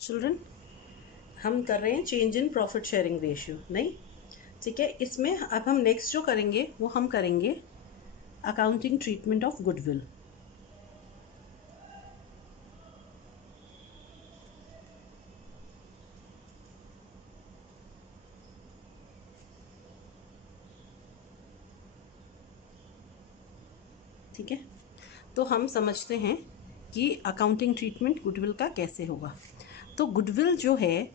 Children, हम कर रहे हैं change in profit sharing ratio, नहीं? ठीक है, इसमें अब हम नेक्स्ट जो करेंगे वो हम करेंगे अकाउंटिंग ट्रीटमेंट ऑफ गुडविल। ठीक है, तो हम समझते हैं कि अकाउंटिंग ट्रीटमेंट गुडविल का कैसे होगा। तो गुडविल जो है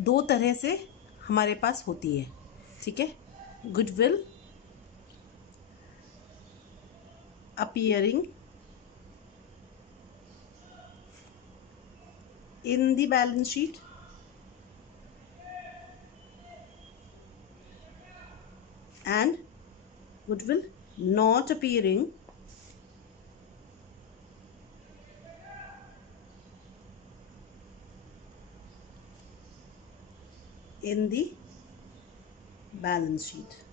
दो तरह से हमारे पास होती है। ठीक है, goodwill appearing in the balance sheet and goodwill not appearing in the balance sheet।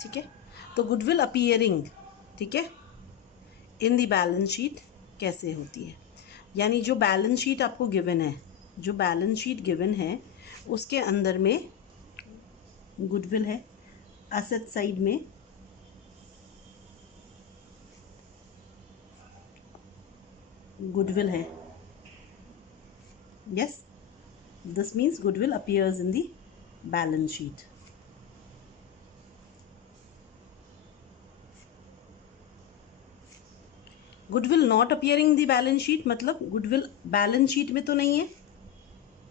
ठीक है, तो गुडविल अपीयरिंग, ठीक है, इन द बैलेंस शीट कैसे होती है? यानी जो बैलेंस शीट आपको गिवन है, जो बैलेंस शीट गिवन है उसके अंदर में गुडविल है, एसेट साइड में गुडविल है। Yes, this means goodwill appears in the balance sheet. Goodwill not appearing the balance sheet मतलब गुडविल बैलेंस शीट में तो नहीं है,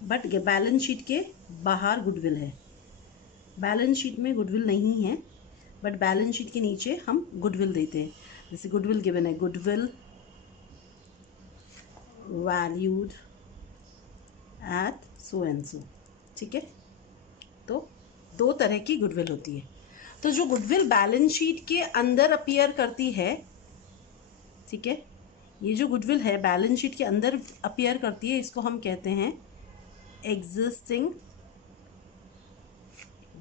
बट बैलेंस शीट के बाहर गुडविल है। बैलेंस शीट में गुडविल नहीं है, बट बैलेंस शीट के नीचे हम गुडविल देते हैं। जैसे गुडविल गिवन है, goodwill valued at so and so. ठीक है, तो दो तरह की गुडविल होती है। तो जो गुडविल बैलेंस शीट के अंदर अपीयर करती है, ठीक है, ये जो गुडविल है बैलेंस शीट के अंदर अपीयर करती है, इसको हम कहते हैं एग्जिस्टिंग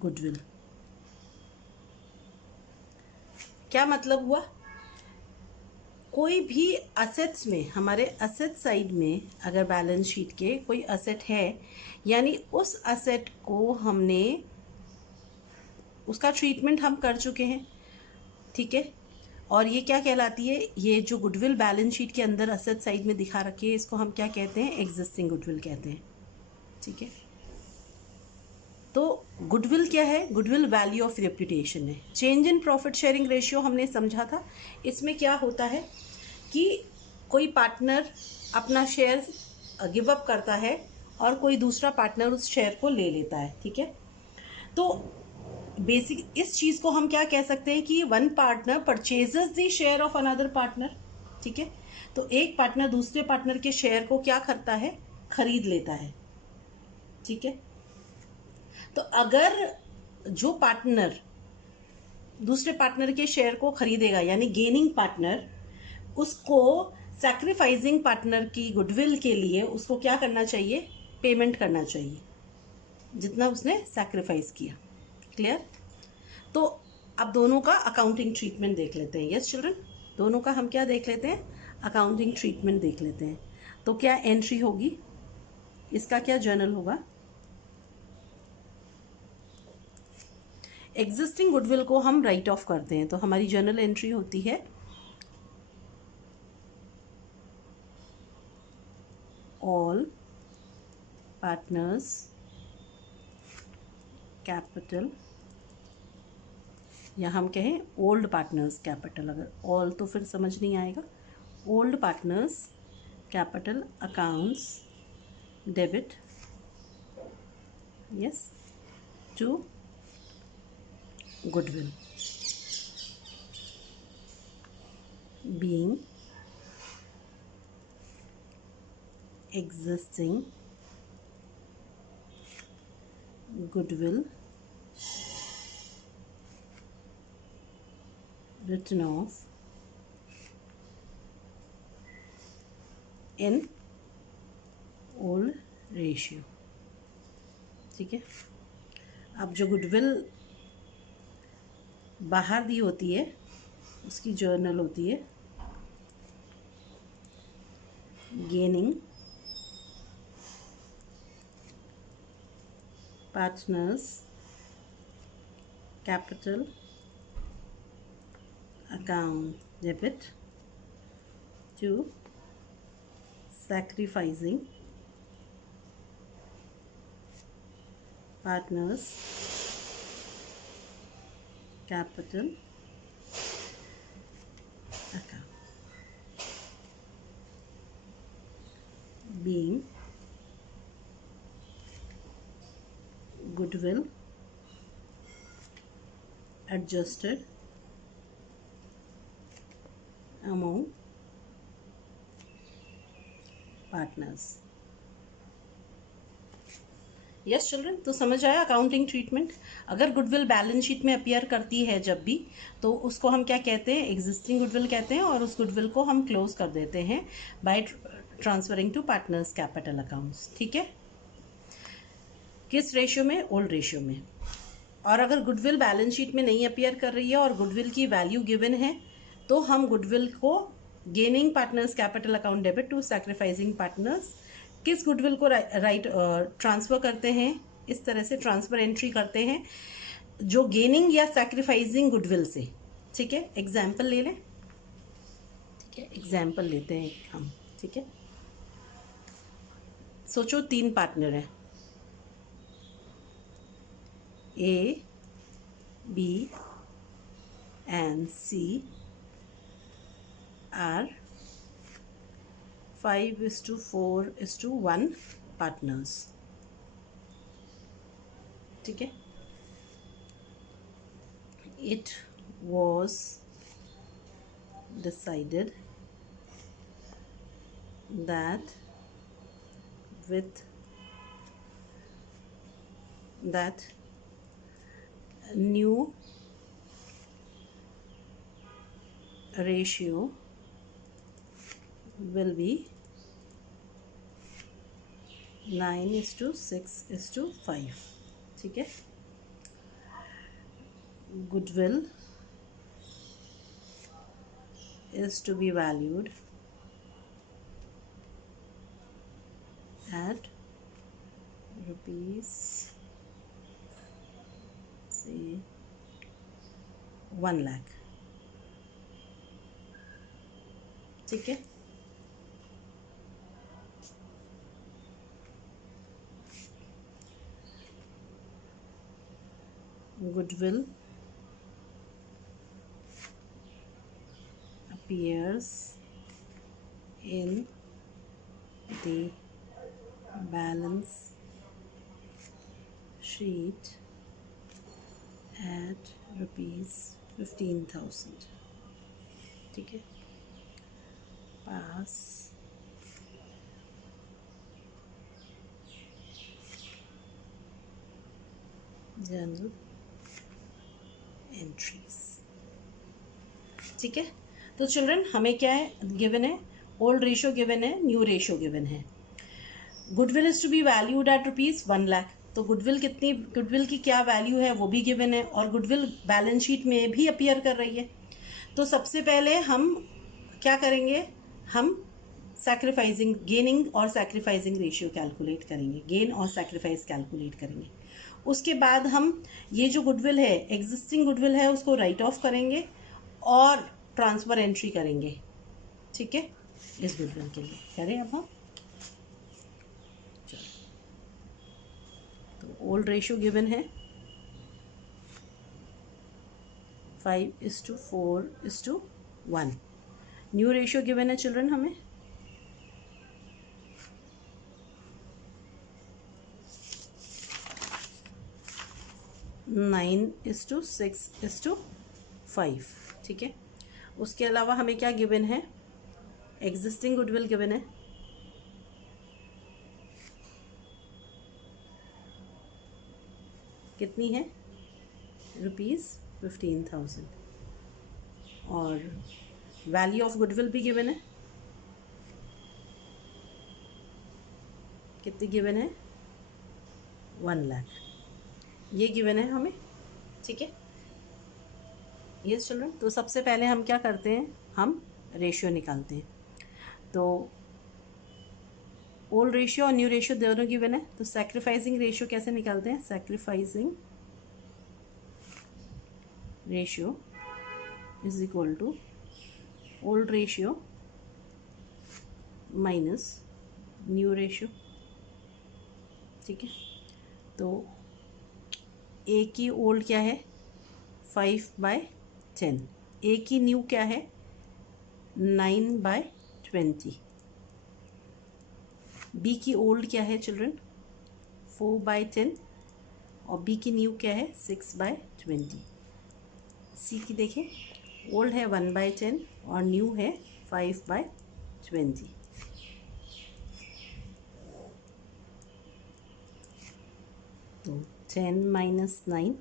गुडविल। क्या मतलब हुआ? कोई भी असेट्स में, हमारे असेट साइड में अगर बैलेंस शीट के कोई असेट है, यानी उस असेट को हमने, उसका ट्रीटमेंट हम कर चुके हैं। ठीक है, और ये क्या कहलाती है? ये जो गुडविल बैलेंस शीट के अंदर असेट साइड में दिखा रखी है, इसको हम क्या कहते हैं? एग्जिस्टिंग गुडविल कहते हैं। ठीक है, तो गुडविल क्या है? गुडविल वैल्यू ऑफ रेप्यूटेशन है। Change in profit sharing ratio हमने समझा था। इसमें क्या होता है कि कोई पार्टनर अपना शेयर गिव अप करता है और कोई दूसरा पार्टनर उस शेयर को ले लेता है। ठीक है, तो बेसिक इस चीज को हम क्या कह सकते हैं कि one partner purchases the share of another partner. ठीक है, तो एक पार्टनर दूसरे पार्टनर के शेयर को क्या करता है? खरीद लेता है। ठीक है, तो अगर जो पार्टनर दूसरे पार्टनर के शेयर को खरीदेगा, यानी गेनिंग पार्टनर, उसको सैक्रिफाइसिंग पार्टनर की गुडविल के लिए उसको क्या करना चाहिए? पेमेंट करना चाहिए, जितना उसने सैक्रिफाइस किया। क्लियर? तो अब दोनों का अकाउंटिंग ट्रीटमेंट देख लेते हैं। यस चिल्ड्रन, दोनों का हम क्या देख लेते हैं? अकाउंटिंग ट्रीटमेंट देख लेते हैं। तो क्या एंट्री होगी, इसका क्या जर्नल होगा? एग्जिस्टिंग गुडविल को हम राइट ऑफ करते हैं, तो हमारी जर्नल एंट्री होती है ऑल पार्टनर्स कैपिटल, या हम कहें ओल्ड पार्टनर्स कैपिटल। अगर ऑल तो फिर समझ नहीं आएगा। Old partners capital accounts debit, yes, to goodwill being existing goodwill written off in old ratio। ठीक है, अब जो गुडविल बाहर दी होती है उसकी जर्नल होती है gaining partners capital account debit to sacrificing partners capital account, being goodwill adjusted among partners. Yes children, तो समझ आया अकाउंटिंग ट्रीटमेंट। अगर गुडविल बैलेंस शीट में अपीयर करती है जब भी, तो उसको हम क्या कहते हैं, एग्जिस्टिंग गुडविल कहते हैं, और उस गुडविल को हम क्लोज कर देते हैं by transferring to partners capital accounts. ठीक है, किस रेशियो में, ओल्ड रेशियो में। और अगर गुडविल बैलेंस शीट में नहीं अपीयर कर रही है और गुडविल की वैल्यू गिवन है, तो हम गुडविल को gaining partners capital account debit to sacrificing partners, किस गुडविल को राइट ट्रांसफ़र करते हैं, इस तरह से ट्रांसफ़र एंट्री करते हैं जो गेनिंग या सैक्रिफाइसिंग गुडविल से। ठीक है, एग्जाम्पल ले लें। ठीक है, एग्जाम्पल लेते हैं हम। ठीक है, सोचो 3 पार्टनर हैं, A, B and C are 5:4:1 partners. ठीक है, it was decided that with that new ratio will be 9:6:5. ठीक है, goodwill is to be valued at rupees say 1 lakh. ठीक है, goodwill appears in the balance sheet at rupees 15,000. ठीक है, पास general entries. ठीक है, तो चिल्ड्रन हमें क्या है गिवन है, ओल्ड रेशियो गिवन है, न्यू रेशियो गिवन है। Goodwill is to be valued at rupees 1 lakh, तो गुडविल की क्या वैल्यू है वो भी गिवन है, और गुडविल बैलेंस शीट में भी अपीयर कर रही है। तो सबसे पहले हम क्या करेंगे, हम सैक्रिफाइसिंग गेनिंग और सैक्रिफाइसिंग रेशियो कैलकुलेट करेंगे, गेन और सैक्रिफाइस कैलकुलेट करेंगे। उसके बाद हम ये जो गुडविल है, एग्जिस्टिंग गुडविल है, उसको राइट ऑफ करेंगे और ट्रांसफ़र एंट्री करेंगे। ठीक है, इस गुडविल के लिए करें अब हम। तो ओल्ड रेशियो गिवन है 5:4:1। न्यू रेशियो गिवन है चिल्ड्रन हमें 9:6:5। ठीक है, उसके अलावा हमें क्या गिवन है, एग्जिस्टिंग गुडविल गिवन है कितनी है, ₹15,000, और वैल्यू ऑफ गुडविल भी गिवन है कितनी गिवन है, 1 लाख, ये गिवन है हमें। ठीक है, ये चिल्ड्रन, तो सबसे पहले हम क्या करते हैं, हम रेशियो निकालते हैं। तो ओल्ड रेशियो और न्यू रेशियो दोनों गिवन है, तो सैक्रिफाइसिंग रेशियो कैसे निकालते हैं? Sacrificing ratio is equal to old ratio minus new ratio. ठीक है, तो ए की ओल्ड क्या है? 5/10। ए की न्यू क्या है? 9/20। बी की ओल्ड क्या है चिल्ड्रन? 4/10 और बी की न्यू क्या है? 6/20। सी की देखें, ओल्ड है 1/10 और न्यू है 5/20। तो 10 माइनस 9,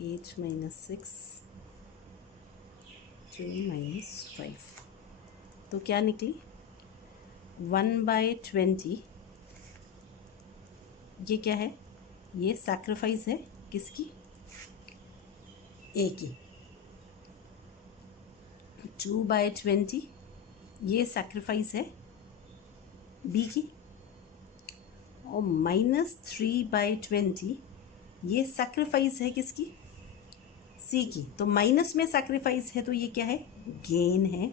8 माइनस 6, 2 माइनस 5, तो क्या निकली? 1/20। ये क्या है? ये सैक्रिफाइस है किसकी? ए की। 2/20 ये सैक्रिफाइस है बी की। और -3/20 ये सैक्रिफाइस है किसकी? सी की। तो माइनस में सैक्रिफाइस है तो ये क्या है? गेन है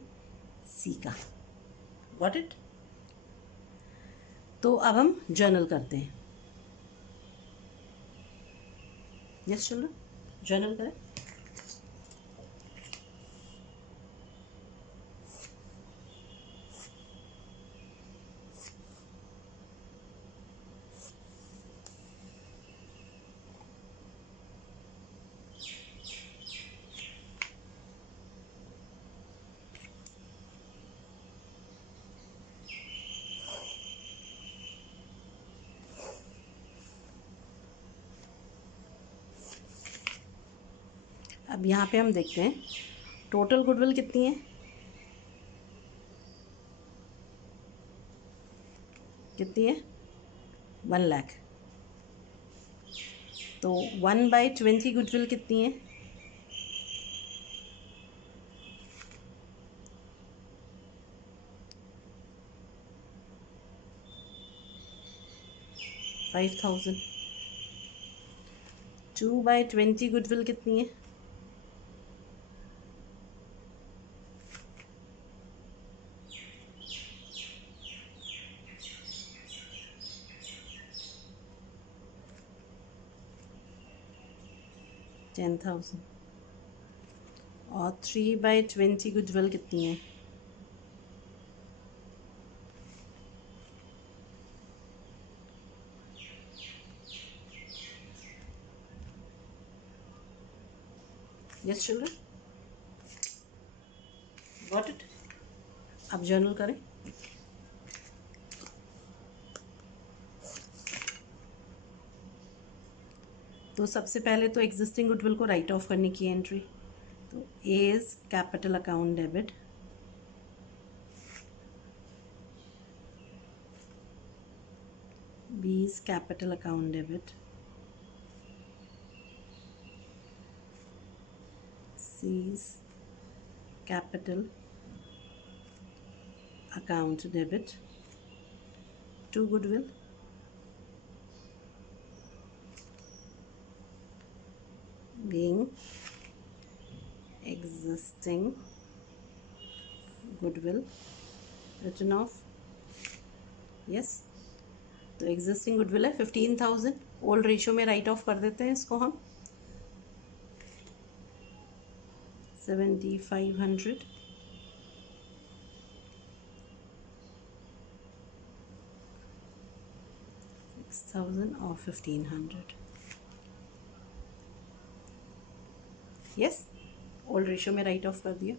सी का। Got it? तो अब हम जर्नल करते हैं। यस चिल्ड्रन, जर्नल करें। अब यहाँ पे हम देखते हैं टोटल गुडविल कितनी है? कितनी है? 1 लाख। तो 1/20 गुडविल कितनी है? 5000। 2/20 गुडविल कितनी है? 10,000। और 3/20 गुडविल कितनी है? 1 यस चिल्ड्रन, गॉट इट? अब जर्नल करें। तो सबसे पहले तो एग्जिस्टिंग गुडविल को राइट ऑफ करने की एंट्री। तो A is capital account debit, B is capital account debit, C is capital account debit to goodwill, being existing goodwill written off. Yes, तो एग्जिस्टिंग गुडविल है 15,000। ओल्ड रेशियो में right off कर देते हैं इसको हम 7,500, 6,000 और 1,500। यस, ओल्ड रेशियो में राइट ऑफ कर दिया।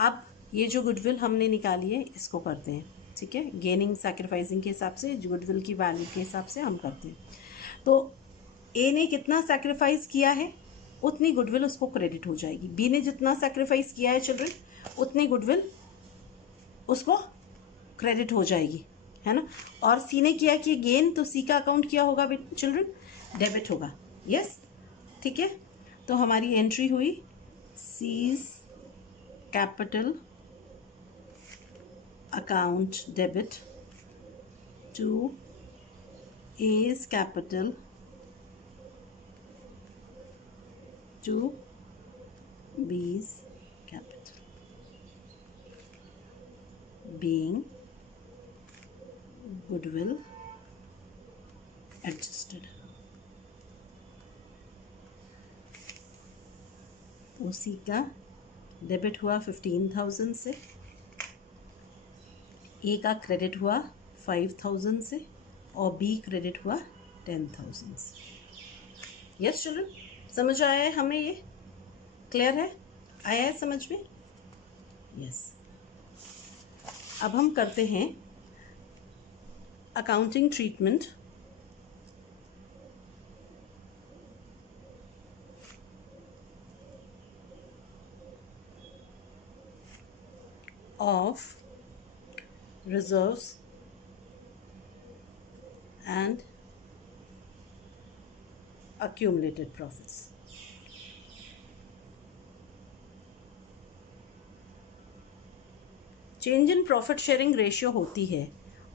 अब ये जो गुडविल हमने निकाली है इसको करते हैं। ठीक है, गेनिंग सैक्रिफाइसिंग के हिसाब से गुडविल की वैल्यू के हिसाब से हम करते हैं। तो ए ने कितना सैक्रिफाइस किया है उतनी गुडविल उसको क्रेडिट हो जाएगी। बी ने जितना सैक्रिफाइस किया है चिल्ड्रन उतनी गुडविल उसको क्रेडिट हो जाएगी, है ना। और सी ने किया कि गेन, तो सी का अकाउंट क्या होगा चिल्ड्रन? डेबिट होगा। यस, ठीक है। तो हमारी एंट्री हुई seize capital account debit to A's capital to B's capital, being goodwill adjusted. उसी का डेबिट हुआ 15,000 से, ए का क्रेडिट हुआ 5,000 से और बी क्रेडिट हुआ 10,000 से। यस चिल्ड्रन, समझ आया है हमें? ये क्लियर है? आया है समझ में? यस। अब हम करते हैं accounting treatment of reserves and accumulated profits. Change in profit sharing ratio होती है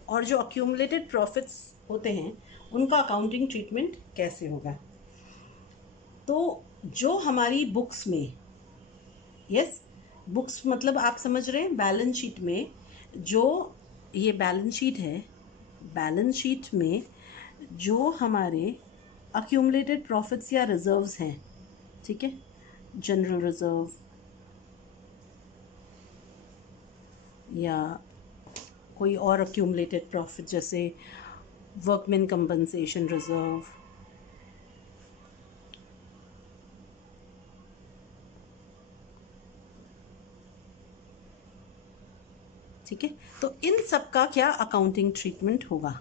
और जो अक्यूमुलेटेड प्रॉफिट्स होते हैं उनका अकाउंटिंग ट्रीटमेंट कैसे होगा? तो जो हमारी बुक्स में, यस, बुक्स मतलब आप समझ रहे हैं बैलेंस शीट में, जो ये बैलेंस शीट है, बैलेंस शीट में जो हमारे अक्यूमुलेटेड प्रॉफिट्स या रिजर्व्स हैं, ठीक है, जनरल रिजर्व या कोई और अक्यूमुलेटेड प्रॉफिट जैसे वर्कमैन कंपनसेशन रिजर्व, ठीक है, तो इन सब का क्या अकाउंटिंग ट्रीटमेंट होगा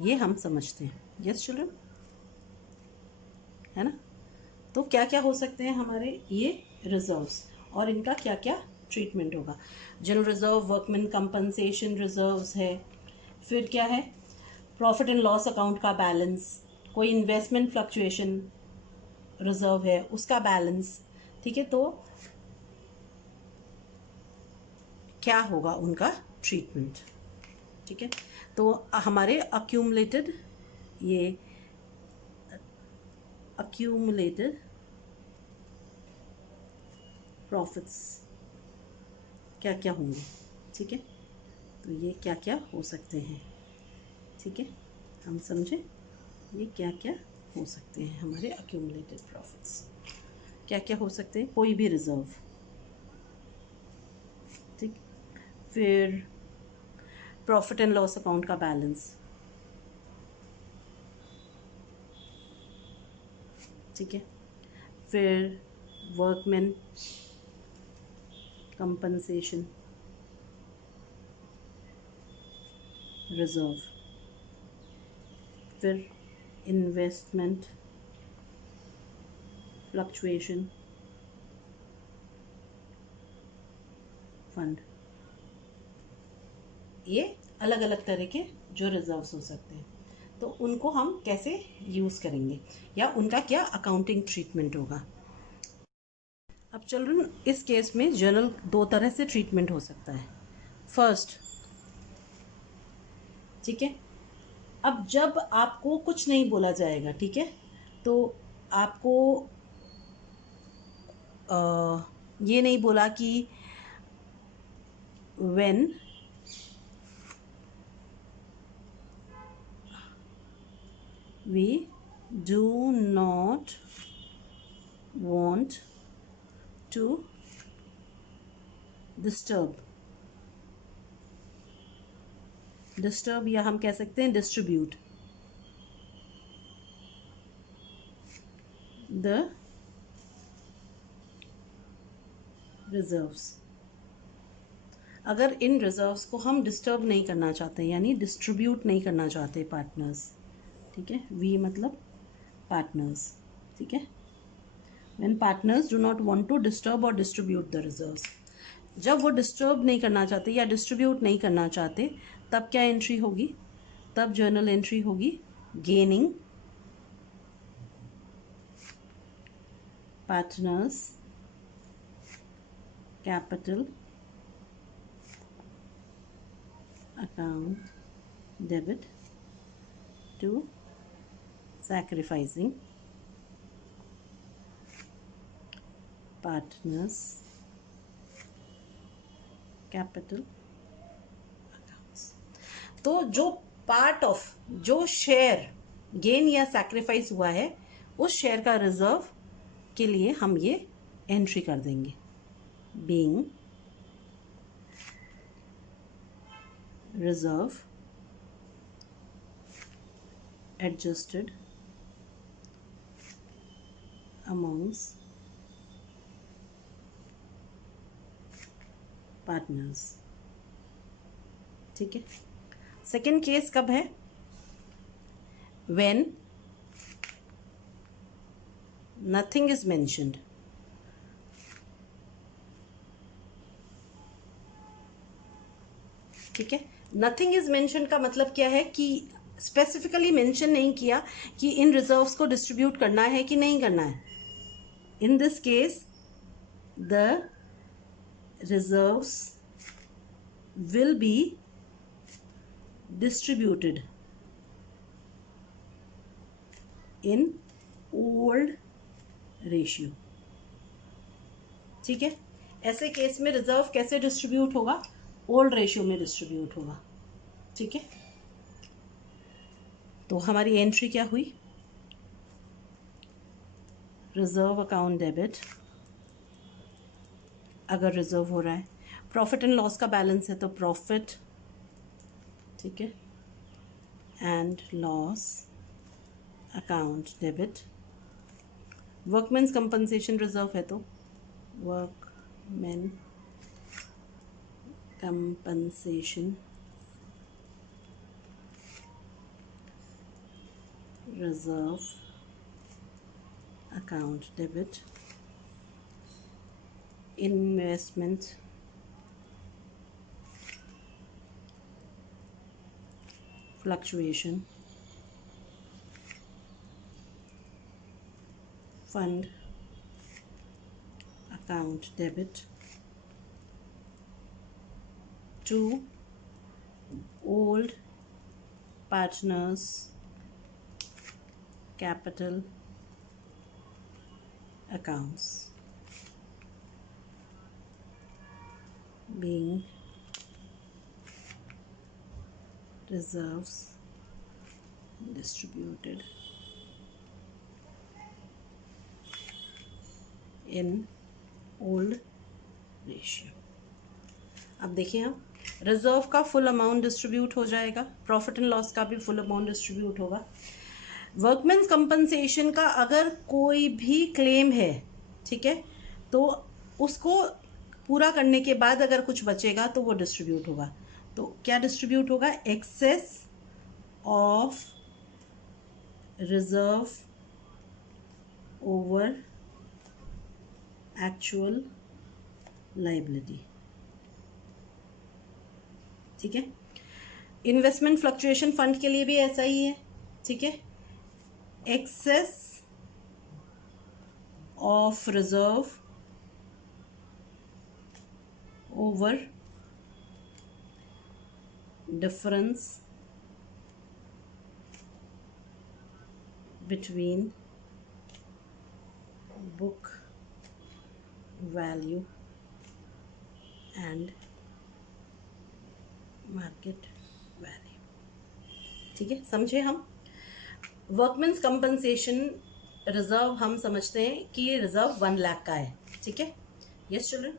ये हम समझते हैं। यस चिल्ड्रन, है ना? तो क्या क्या हो सकते हैं हमारे ये रिजर्व्स और इनका क्या क्या ट्रीटमेंट होगा? General reserve, workman compensation reserves है, फिर क्या है, प्रॉफिट एंड लॉस अकाउंट का बैलेंस, कोई इन्वेस्टमेंट फ्लक्चुएशन रिजर्व है उसका बैलेंस, ठीक है, तो क्या होगा उनका ट्रीटमेंट, ठीक है। तो हमारे अक्यूमुलेटेड प्रॉफिट्स क्या क्या होंगे, ठीक है, तो ये क्या क्या हो सकते हैं, ठीक है, हम समझे ये क्या क्या हो सकते हैं हमारे अक्यूमुलेटेड प्रॉफिट्स, क्या क्या हो सकते हैं, कोई भी रिजर्व, ठीक, फिर प्रॉफिट एंड लॉस अकाउंट का बैलेंस, ठीक है, फिर वर्कमैन कंपनसेशन रिजर्व, फिर इन्वेस्टमेंट फ्लक्चुएशन फंड, ये अलग अलग तरह के जो रिजर्व्स हो सकते हैं, तो उनको हम कैसे यूज़ करेंगे या उनका क्या अकाउंटिंग ट्रीटमेंट होगा। अब चिल्ड्रन इस केस में जर्नल दो तरह से ट्रीटमेंट हो सकता है। फर्स्ट, ठीक है, अब जब आपको कुछ नहीं बोला जाएगा, ठीक है, तो आपको ये नहीं बोला कि when we do not want to disturb या हम कह सकते हैं डिस्ट्रीब्यूट द रिजर्व्स। अगर इन रिजर्व्स को हम डिस्टर्ब नहीं करना चाहते यानी डिस्ट्रीब्यूट नहीं करना चाहते पार्टनर्स, ठीक है, वी मतलब पार्टनर्स, ठीक है, when partners do not want to disturb और डिस्ट्रीब्यूट द रिजर्व्स, जब वो डिस्टर्ब नहीं करना चाहते या डिस्ट्रीब्यूट नहीं करना चाहते तब क्या एंट्री होगी, तब जर्नल एंट्री होगी gaining partners capital account debit to sacrificing partners capital accounts। तो जो पार्ट ऑफ जो शेयर गेन या सैक्रिफाइस हुआ है उस शेयर का रिजर्व के लिए हम ये एंट्री कर देंगे, being reserve adjusted amongst partners. ठीक है। सेकेंड केस कब है? When nothing is mentioned. ठीक है। नथिंग इज मेंशन का मतलब क्या है कि स्पेसिफिकली मेंशन नहीं किया कि इन रिजर्व्स को डिस्ट्रीब्यूट करना है कि नहीं करना है। In this case the reserves will be distributed in old ratio। ठीक है। ऐसे केस में रिजर्व कैसे डिस्ट्रीब्यूट होगा? ओल्ड रेशियो में डिस्ट्रीब्यूट होगा। ठीक है। तो हमारी एंट्री क्या हुई? रिजर्व अकाउंट डेबिट, अगर रिजर्व हो रहा है। प्रॉफिट एंड लॉस का बैलेंस है तो प्रॉफिट, ठीक है, and loss account debit. Workmen's compensation reserve है तो workman compensation reserve account debit. Investment fluctuation fund account debit to old partners capital accounts, being reserves distributed in old ratio। अब देखिए हम रिजर्व का फुल अमाउंट डिस्ट्रीब्यूट हो जाएगा, profit and loss का भी फुल अमाउंट डिस्ट्रीब्यूट होगा। Workmen's compensation का अगर कोई भी क्लेम है, ठीक है, तो उसको पूरा करने के बाद अगर कुछ बचेगा तो वो डिस्ट्रीब्यूट होगा। तो क्या डिस्ट्रीब्यूट होगा? Excess of reserve over actual liability. ठीक है। इन्वेस्टमेंट फ्लक्चुएशन फंड के लिए भी ऐसा ही है। ठीक है। Excess of reserve over difference between book value and market value. ठीक है, समझे हम? वर्कमेंस कंपनसेशन रिजर्व हम समझते हैं कि ये रिजर्व 1 लाख का है। ठीक है, यस चिल्ड्रन।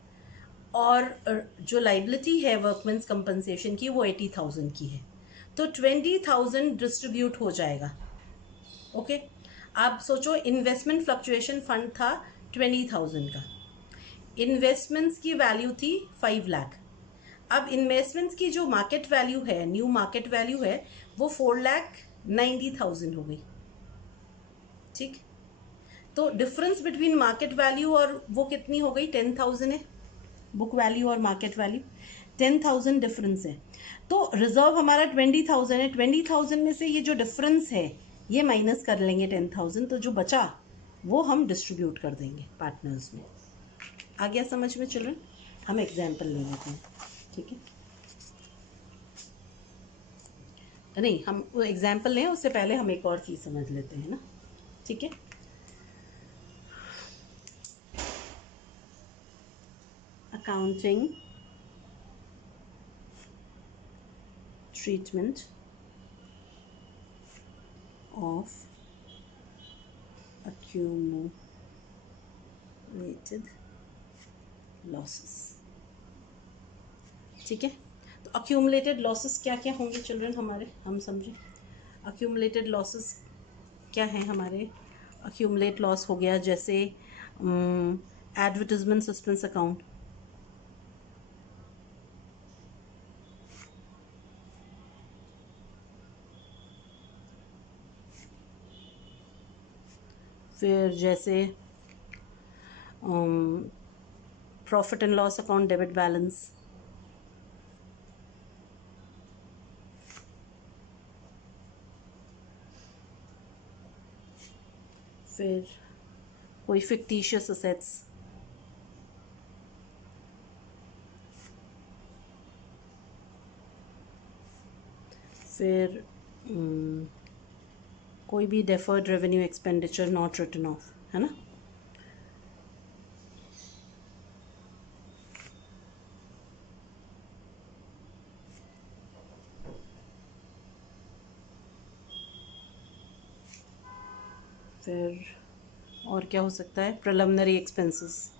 और जो लाइबिलिटी है वर्कमेंस कंपनसेशन की वो 80,000 की है, तो 20,000 डिस्ट्रीब्यूट हो जाएगा। ओके। आप सोचो इन्वेस्टमेंट फ्लक्चुएशन फंड था 20,000 का, इन्वेस्टमेंट्स की वैल्यू थी 5 लाख। अब इन्वेस्टमेंट्स की जो मार्केट वैल्यू है, न्यू मार्केट वैल्यू है, वो 4,90,000 हो गई। ठीक। तो डिफरेंस बिटवीन मार्केट वैल्यू और वो कितनी हो गई? 10,000 है। बुक वैल्यू और मार्केट वैल्यू 10,000 डिफरेंस है। तो रिजर्व हमारा 20,000 है। 20,000 में से ये जो डिफरेंस है ये माइनस कर लेंगे 10,000, तो जो बचा वो हम डिस्ट्रीब्यूट कर देंगे पार्टनर्स में। आ गया समझ में चिल्ड्रन? हम एग्जाम्पल ले लेते हैं। ठीक है। नहीं, हम वो एग्जाम्पल लें उससे पहले हम एक और चीज़ समझ लेते हैं ना, ठीक है। Accounting treatment of accumulated losses, ठीक है। तो accumulated losses क्या क्या होंगे चिल्ड्रन हमारे, हम समझें। accumulated losses क्या हैं हमारे। accumulate loss हो गया जैसे एडवर्टीजमेंट सस्पेंस अकाउंट, फिर जैसे profit and loss account debit balance, फिर कोई फिक्टिशियस असेट्स, फिर कोई भी deferred revenue expenditure not written off, है ना। फिर और क्या हो सकता है, प्रिलिमिनरी एक्सपेंसेस,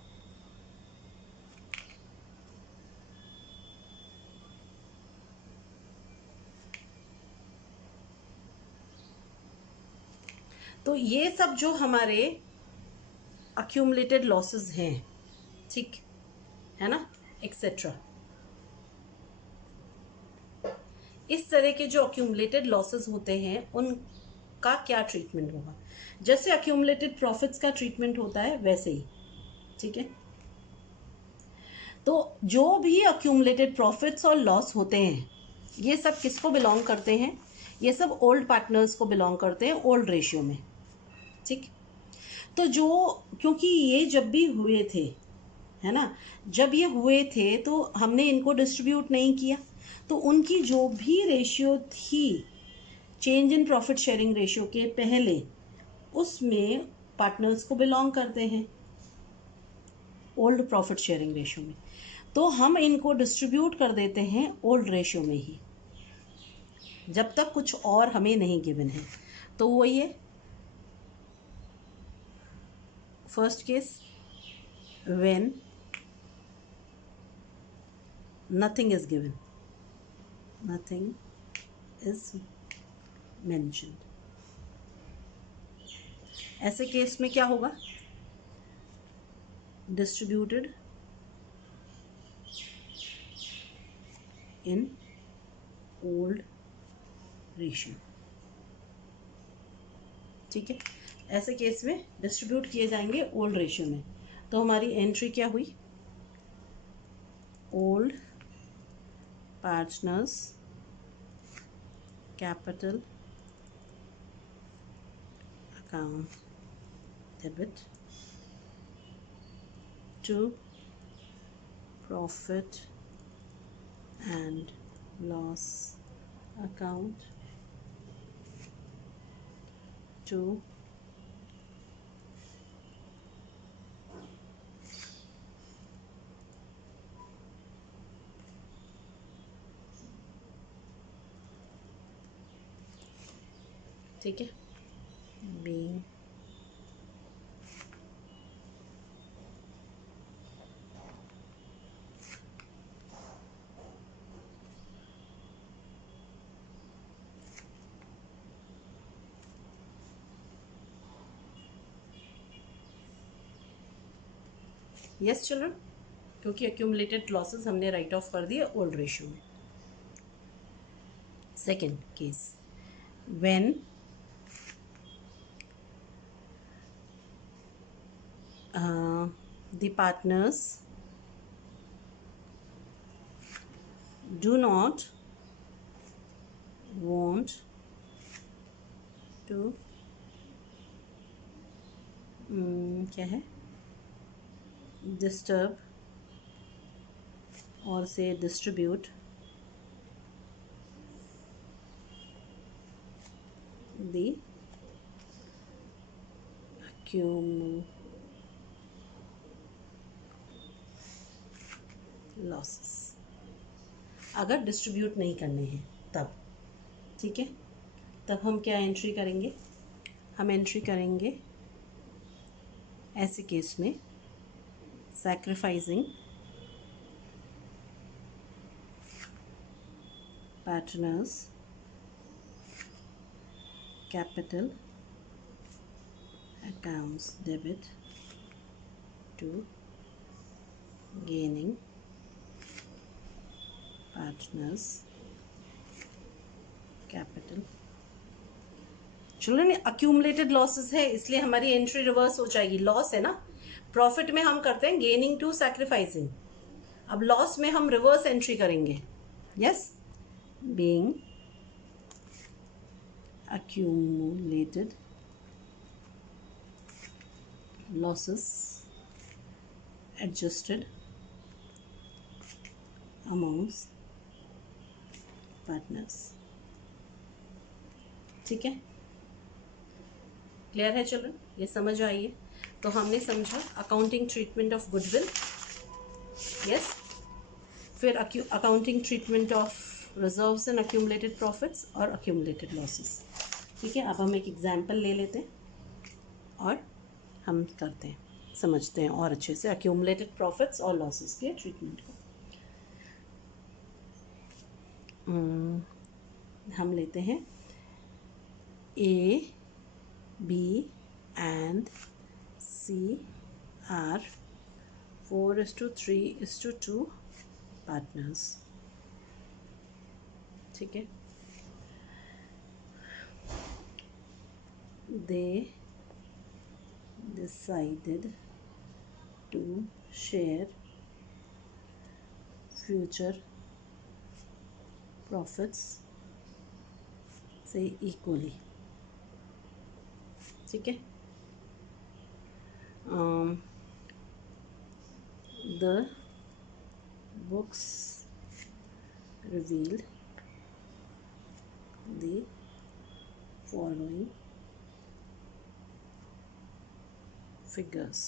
तो ये सब जो हमारे अक्यूमुलेटेड लॉसेस हैं, ठीक है ना, एक्सेट्रा। इस तरह के जो अक्यूमुलेटेड लॉसेस होते हैं उनका क्या ट्रीटमेंट होगा, जैसे अक्यूमुलेटेड प्रॉफिट्स का ट्रीटमेंट होता है वैसे ही, ठीक है। तो जो भी अक्यूमुलेटेड प्रॉफिट्स और लॉस होते हैं ये सब किसको बिलोंग करते हैं, ये सब ओल्ड पार्टनर्स को बिलोंग करते हैं ओल्ड रेशियो में, ठीक। तो जो, क्योंकि ये जब भी हुए थे, है ना, जब ये हुए थे तो हमने इनको डिस्ट्रीब्यूट नहीं किया, तो उनकी जो भी रेशियो थी change in profit sharing ratio के पहले, उसमें पार्टनर्स को बिलोंग करते हैं ओल्ड प्रॉफिट शेयरिंग रेशियो में, तो हम इनको डिस्ट्रीब्यूट कर देते हैं ओल्ड रेशियो में ही जब तक कुछ और हमें नहीं गिवन है। तो वही है first case, when nothing is given, nothing is mentioned. ऐसे केस में क्या होगा, डिस्ट्रीब्यूटेड इन ओल्ड रेशियो, ठीक है। ऐसे केस में डिस्ट्रीब्यूट किए जाएंगे ओल्ड रेशियो में। तो हमारी एंट्री क्या हुई, old partners capital account debit to profit and loss account to ठीक है, बीइंग यस चिल्ड्रन, क्योंकि एक्यूमुलेटेड लॉसेस हमने राइट ऑफ कर दिए ओल्ड रेशियो में। Second case, when the partners do not want to क्या है, disturb or say distribute the losses, अगर डिस्ट्रीब्यूट नहीं करने हैं तब, ठीक है। तब हम क्या एंट्री करेंगे, हम एंट्री करेंगे ऐसे केस में sacrificing partners capital accounts debit to gaining partners capital। Children accumulated losses है इसलिए हमारी एंट्री रिवर्स हो जाएगी, लॉस है ना। प्रॉफिट में हम करते हैं गेनिंग टू सैक्रिफाइसिंग, अब लॉस में हम रिवर्स एंट्री करेंगे। Yes, being accumulated losses adjusted amongst partners। ठीक है, क्लियर है चिल्ड्रन, ये समझ आइए। तो हमने समझा accounting treatment of goodwill, yes, फिर accounting treatment of reserves and accumulated profits और अक्यूमुलेटेड लॉसेस। ठीक है, अब हम एक एग्जाम्पल ले लेते हैं और हम करते हैं, समझते हैं और अच्छे से अक्यूमुलेटेड प्रॉफिट्स और लॉसेस के ट्रीटमेंट को। हम लेते हैं A, B and C are 4:3:2 partners. ठीक है, they decided to share future profits से equally। ठीक है, the books revealed the following figures।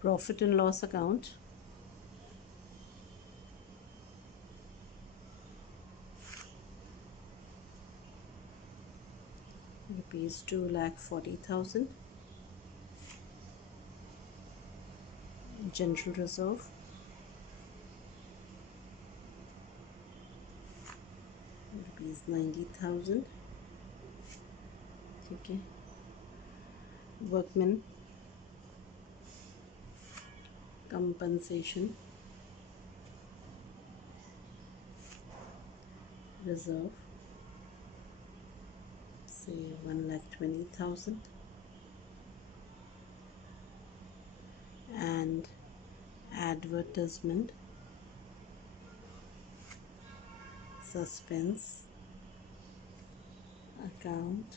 Profit and loss account, rupees 2,40,000, general reserve rupees 90,000। ठीक है, workman compensation reserve say 1,20,000 and advertisement suspense account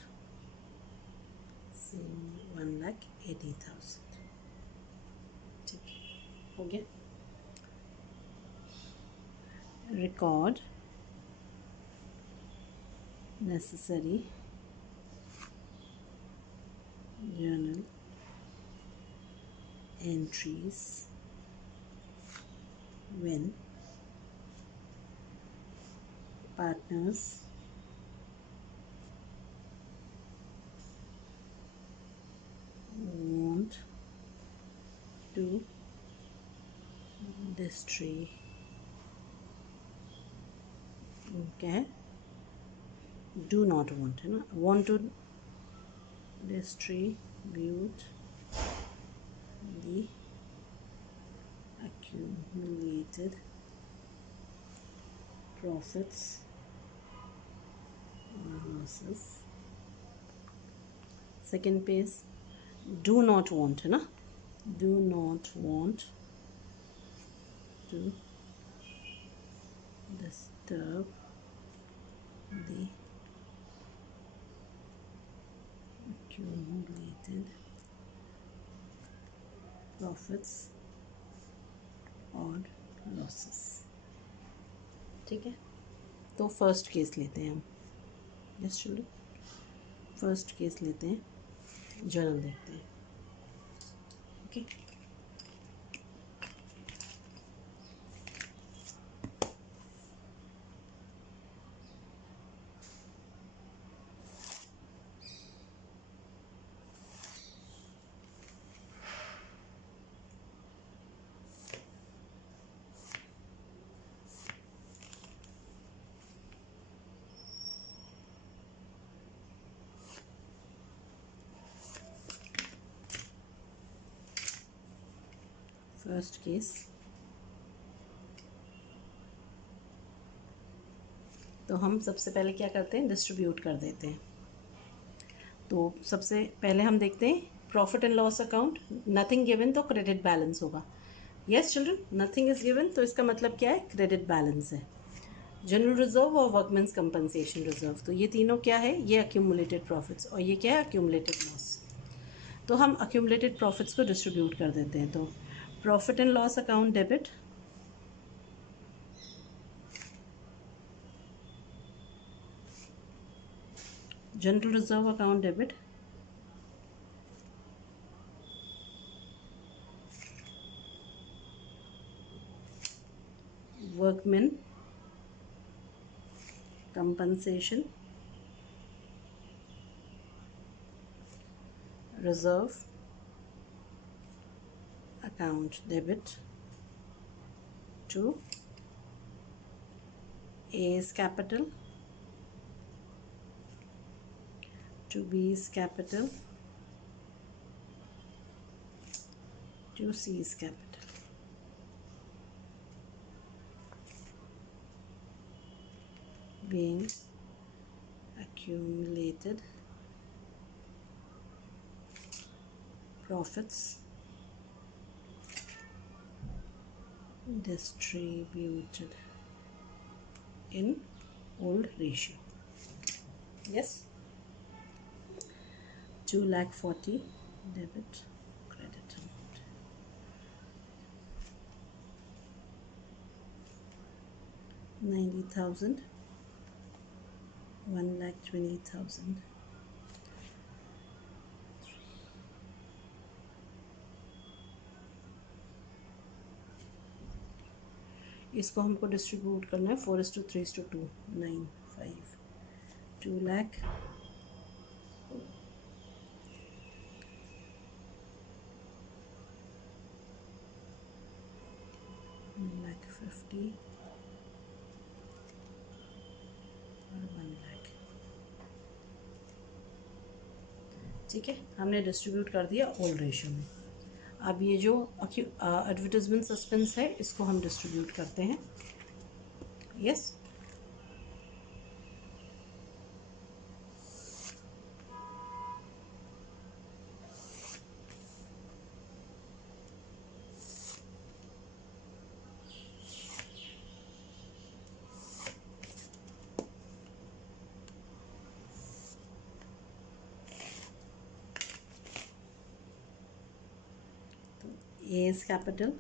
say 1,80,000। ठीक है, हो गया। record necessary journal entries when partners want to distribute, okay, do not want है ना, want to distribute the accumulated profits or losses। second page, do not want है ना, do not want to disturb the accumulated profits or losses। ठीक है, तो first case लेते हैं हम। यस चिल्ड्रन, फर्स्ट केस लेते हैं, जर्नल देखते हैं। Okay, first case. तो हम सबसे पहले क्या करते हैं, डिस्ट्रीब्यूट कर देते हैं। तो सबसे पहले हम देखते हैं profit and loss account, nothing given तो क्रेडिट बैलेंस होगा। Yes children, nothing is given तो इसका मतलब क्या है, क्रेडिट बैलेंस है। जनरल रिजर्व और वर्कमेंस कंपनसेशन रिजर्व, तो ये तीनों क्या है, ये अक्यूमुलेटेड प्रॉफिट्स, और ये क्या है, अक्यूमुलेटेड लॉस। तो हम अक्यूमुलेटेड प्रॉफिट्स को डिस्ट्रीब्यूट कर देते हैं। तो profit and loss account debit, general reserve account debit, workman compensation reserve account debit to A's capital, to B's capital, to C's capital. Being accumulated profits distributed in old ratio. Yes, 2,40,000 debit, credit amount. 90,000, 1,20,000. इसको हमको distribute करना है 4:3:2, 9, 5, 2 लाख, 1,50,000 और 1 लाख। ठीक है, हमने distribute कर दिया ओल्ड रेशियो में। अब ये जो एडवर्टाइजमेंट सस्पेंस है, इसको हम डिस्ट्रीब्यूट करते हैं। Yes, A's capital,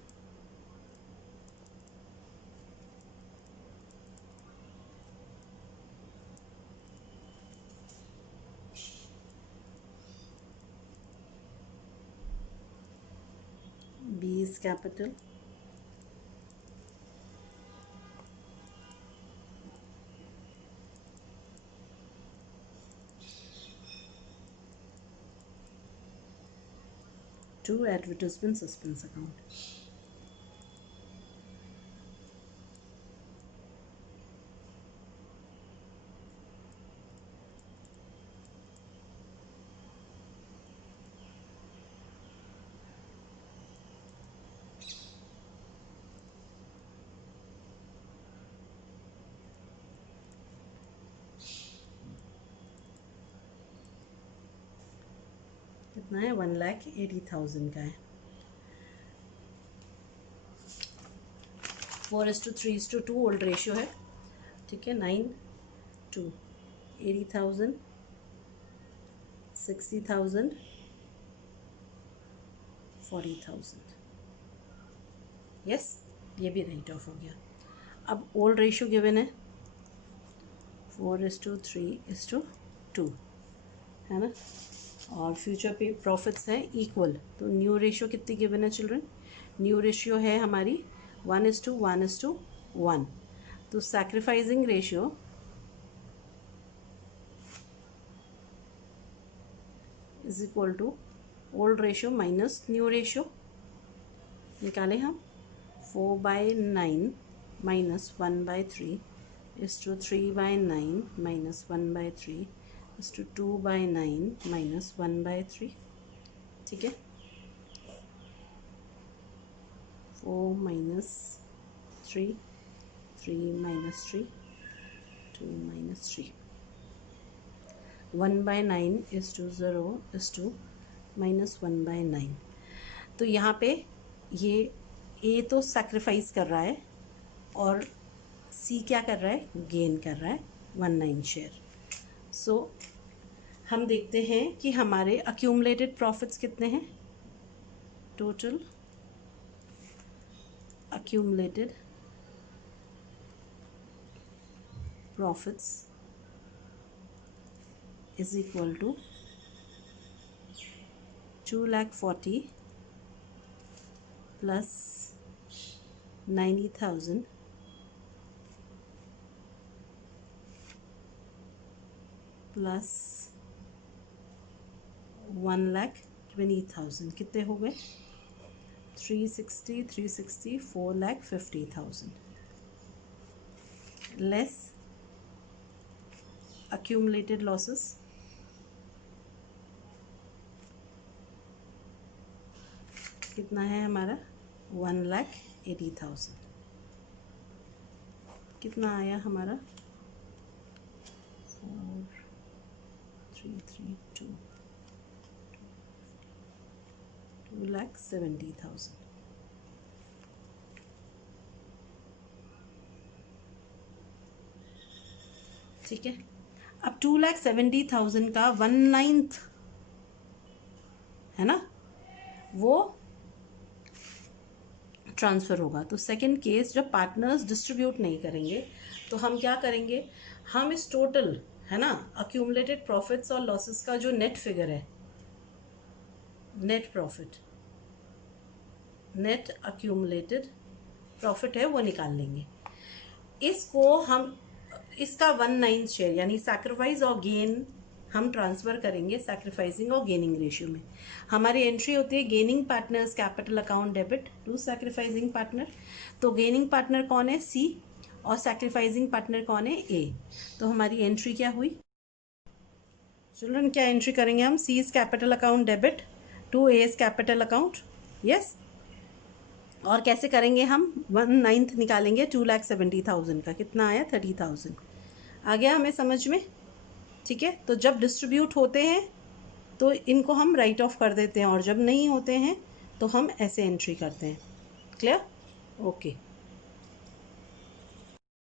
B's capital, to advertisement suspense account. कितना है, 1,80,000 का है। 4:3:2 ओल्ड रेशियो है। ठीक है, 9, 2, 80,000, 60,000, 40,000। यस, ये भी राइट ऑफ हो गया। अब ओल्ड रेशियो गिवन है 4:3:2 है ना, और फ्यूचर पे प्रॉफिट्स है इक्वल, तो न्यू रेशियो कितनी गिवन है चिल्ड्रन? न्यू रेशियो है हमारी 1:1:1, तो sacrificing ratio is equal to old ratio minus new ratio. निकालें हम 4/9 minus 1/3 is to 3/9 minus 1/3 is to 2/9 minus 1/3, ठीक है। 4 minus 3, 3 minus 3, 2 minus 3, 1/9 is to 0 is to minus 1/9। तो यहाँ पे ये ए तो सैक्रिफाइस कर रहा है और सी क्या कर रहा है? गेन कर रहा है 1/9 शेयर। सो हम देखते हैं कि हमारे अक्यूमुलेटेड प्रॉफिट्स कितने हैं। Total accumulated profits is equal to 2,40,000 plus 90,000 plus 1,20,000, कितने हो गए? 360, 360, 4,50,000 लेस accumulated losses कितना है हमारा? 1,80,000। कितना आया हमारा? 4,332 2,70,000। ठीक है, अब 2,70,000 का 1/9 है ना, वो ट्रांसफ़र होगा। तो सेकंड केस, जब पार्टनर्स डिस्ट्रीब्यूट नहीं करेंगे तो हम क्या करेंगे? हम इस टोटल है ना अक्यूमुलेटेड प्रॉफिट्स और लॉसेस का जो नेट फिगर है, net profit, net accumulated profit है, वो निकाल लेंगे। इसको हम इसका 1/9 शेयर यानी सैक्रिफाइस और गेन हम ट्रांसफ़र करेंगे सैक्रिफाइसिंग और गेनिंग रेशियो में। हमारी एंट्री होती है gaining partners capital account debit to sacrificing partner. तो गेनिंग पार्टनर कौन है? सी, और सैक्रिफाइसिंग पार्टनर कौन है? ए। तो हमारी एंट्री क्या हुई चिल्ड्रन? क्या एंट्री करेंगे हम? C is capital account debit to A is capital account, yes. और कैसे करेंगे हम? 1/9 निकालेंगे 2,70,000 का, कितना आया? 30,000 आ गया हमें समझ में, ठीक है। तो जब डिस्ट्रीब्यूट होते हैं तो इनको हम राइट ऑफ कर देते हैं, और जब नहीं होते हैं तो हम ऐसे एंट्री करते हैं। क्लियर? ओके।